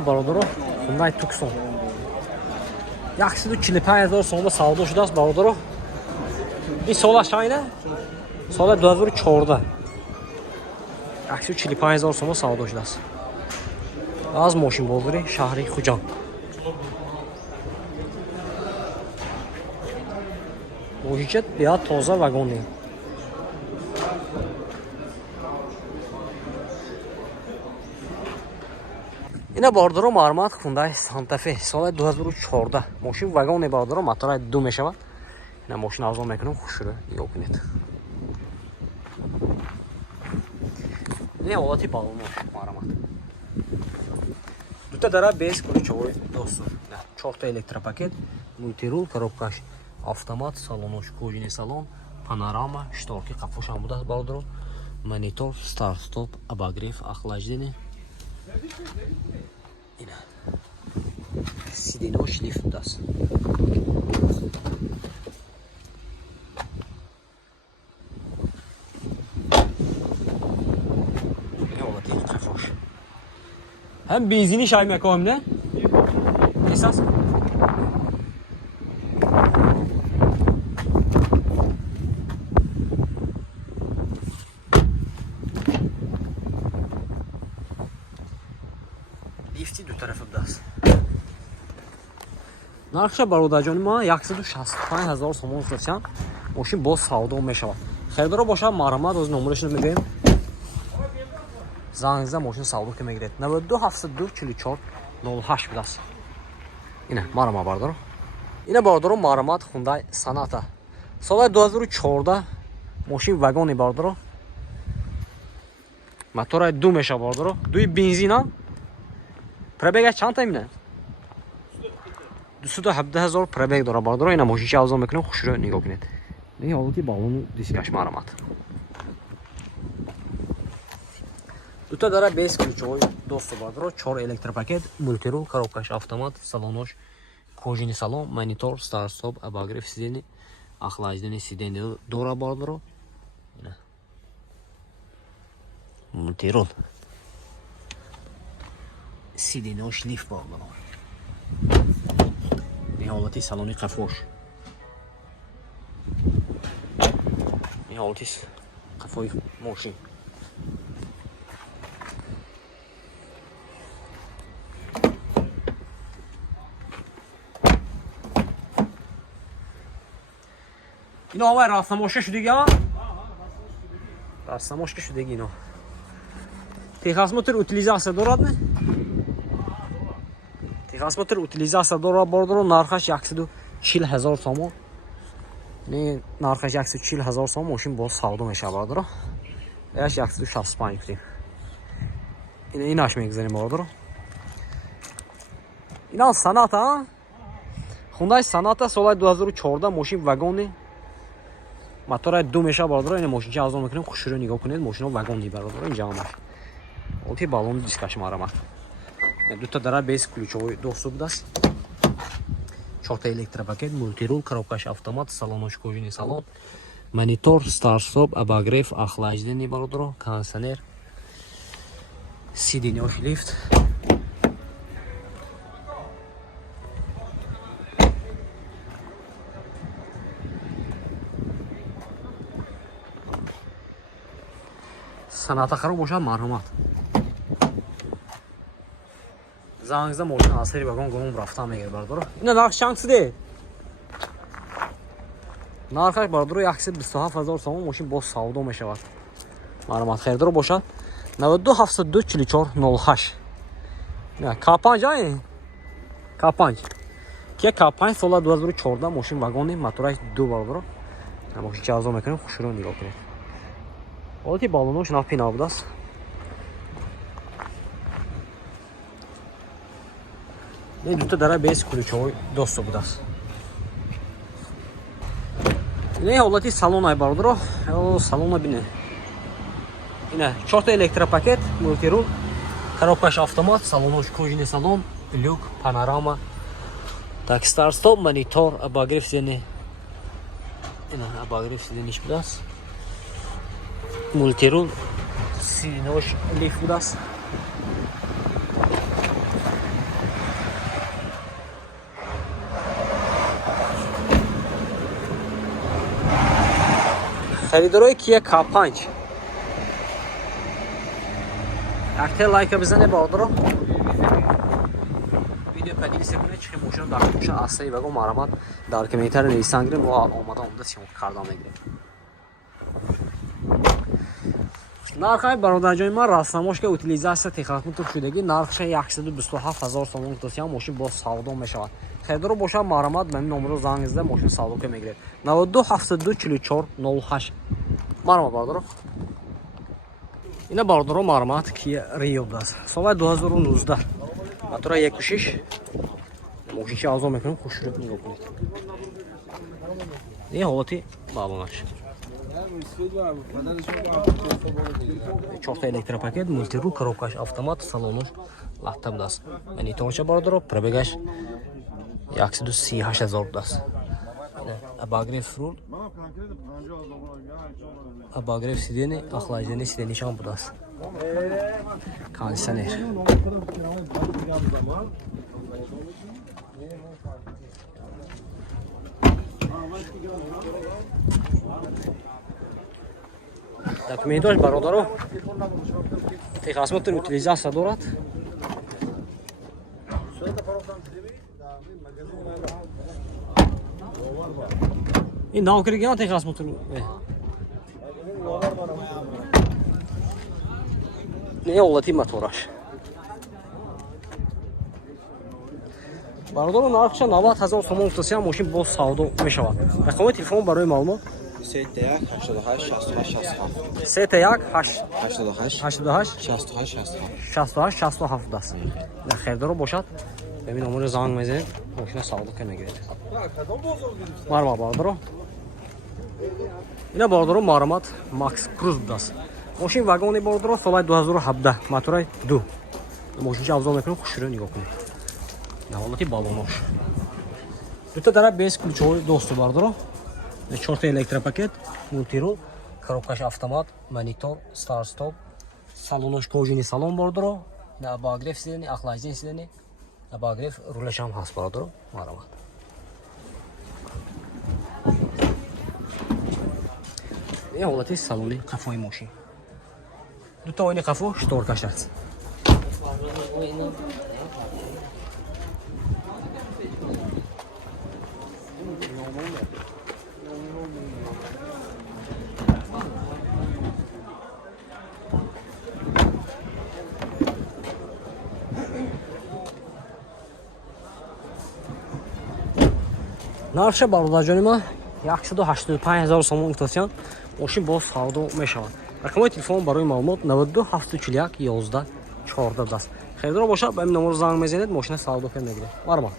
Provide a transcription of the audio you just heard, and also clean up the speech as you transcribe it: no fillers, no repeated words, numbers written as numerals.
برادرو Hyundai Tucson 145,000 so'mga savdo shudasiz برادرو. این سالش اینه سال 2014 145,000 so'mga savdo shudasiz. از ماشین بازاری شهری خوجان. ماشینچت بیاد تازه واگونی. اینا باردارو معلومات Hyundai Santa Fe سال 2014 ماشین واگن باردارو موتور 2 میشود. اینا ماشین ارزان میکنم خوش شده نگاه کنید. نه حالتی بالونش معلومات. دو تا داره بیس کلوچوی دوستان. نه 4 تا الکتروپاکет мультирул коробкаш автомат салонош кожаный салон панорама шторки кафош ham bude باردارو монитор старт стоп обогрев охлаждение. اینا سیدینو شلیف داست. هم بنزینی شای میکنم نه؟ اساس لیفتی دو طرف دست. نرخش برادرجان ما 165,000 سوم فروشم. ماشین باز سودا میشود. خریدار باشه مرمت از نمرش میگیم. زنگ ماشین سودا که میگیرد 92 72 44 08 بدست. اینه مرمت باردارو. اینه باردارو مرمت Hyundai Sonata. سال 2014 ماشین واگن باردارو. موتور 2 میشه باردارو. 2 بنزین پربگ چند تا میونه 217,000 پربگ داره باردارو. اینا ماشین چه ارزان میکنه خوش رو نگاه کنید. این حالتی بالون دیسکش مرمت. دو تا داره بیس کلوچوی دوست باردارو 4 الکتروپاکет мультирул коробкаш автомат салонош кожаный салон монитор старт стоп обогрев сидений охлаждение сидений дора باردارو. اینا мультирул سیدینو شلیف باردارو. این حالتی سالونی قفوش. این حالتی قفوی ماشین. اینا آقای راستماشه شدگی ها؟ راستماشه شدگی اینا. Техосмотр утилизация дорад не? Техосмотр утилизация дорад باردارو нархаш 140,000 сом. Не нархаш 140,000 сом мошин боз савдо меша باردارو. яш 165 кутим. Инаш мегзарим باردارو. Ина Sonata. Hyundai Sonata соли 2014 мошин вагони. мотор 2 меша باردارو. این ماشین چه ارزان میکنیم خوش رو نگاه کنید. ماشین واگن باردارو اینجا همش. Олти балон дискаш марамат. Дو та дара без ключовой доступ даст. 4 та электропакет, мультирул, коробкаш автомат, салонош кожаный салон, монитор, старт стоп, обогрев, охлаждение бародаро, кондиционер, сиденьёш лифт. Sonata хароб бошад марҳамат. زنگزده ماشین اصلی واگن گم رفتم میگه باردارو. اینا نرخ چند شده؟ نرخش باردارو 127,000 سوم ماشین با سودا میشود. معلومات خریدار باشد 92 72 44 08. نه K5 ای؟ K5 که K5 سال 2014 ماشین واگن موتورش 2 باردارو. ماشین چه ارزان میکنیم خوش رو نگاه کنید. حالتی بالونش ناپینا بود است. این دو تا داره بیس کلوچوی دوست بود است. این حالتی سالن ای باردارو. سالن بینه. اینه 4 تا الکتروپاکет мультирул коробкаш автомат салонош кожаный салон люк панорама так старт стоп монитор обогрев сидений. اینا обогрев сиденийш بود است. мультирул сиденош лифт بود است. خریدارای کیه K5 اکتر لایک بزنه برادر ویدیو کدیمی سکنه چه موشن در موشن اصلی بگو مرامت در کمیتر نیسانگریم و آماده آمده سیمون کردم میگیریم нархи бародарҷои ман раснамош ки утилизатсия техникатмутр шудагӣ нархша 127000 сомон тосия мошин боз савдо мешавад херидаро боша марамат ба ин номеро занг зада мошин савдо ка мегиред 92724408 марамат бародаро ина бародаро марамат ки риёд аст соли 2019 мотора 1.6 мошинчи авзо мекунем хушрӯб нигоҳ кунед ин ҳолати балонаш 4 электропакет, мультирул, коробкаш автомат, салонош лаптап даст. Яъни тонча бародаро, пробегаш 138000 даст. Обогрев рул, обогрев сидений, охлаждение сиденийшон будаст. Кондиционер. Документош бародаро техосмотр утилизация дорад. ин навкиргина техосмотр не ҳолати мотораш бародаро нархша 90000 сомон тосия мошин боз савдо мешавад. рақамои телефон барои маълумот 68 даст. херидаро бошад бемин номеро занг мезанед мошина савдо ка мегиред. марма бародаро ина бародаро марамат Max Cruise будаст. мошин вагони бародаро соли 2017 мотори 2 мошинча авзо мекунем хушрӯ нигоҳ кунед на ҳолати балонош дута дара без ключҳои досту бародаро 4 электропакет, мультирул, коробкаш автомат, монитор, старт-стоп, салонош кожаный салон бародаро, на обогрев сидений, охлаждение сидений, обогрев рулашам ҳаст бародаро, марамат. ин ҳолати салони қафои мошин. Дута ойни қафо шторкаш аст. нархша бародарҷони ман 185000 сомон тосиян мошин боз савдо мешавад. рақамои телефон барои маълумот 92741 11 14 даст. херидаро бошад ба ин номеро занг мезанед мошина савдо ка мегиред. марҳамат.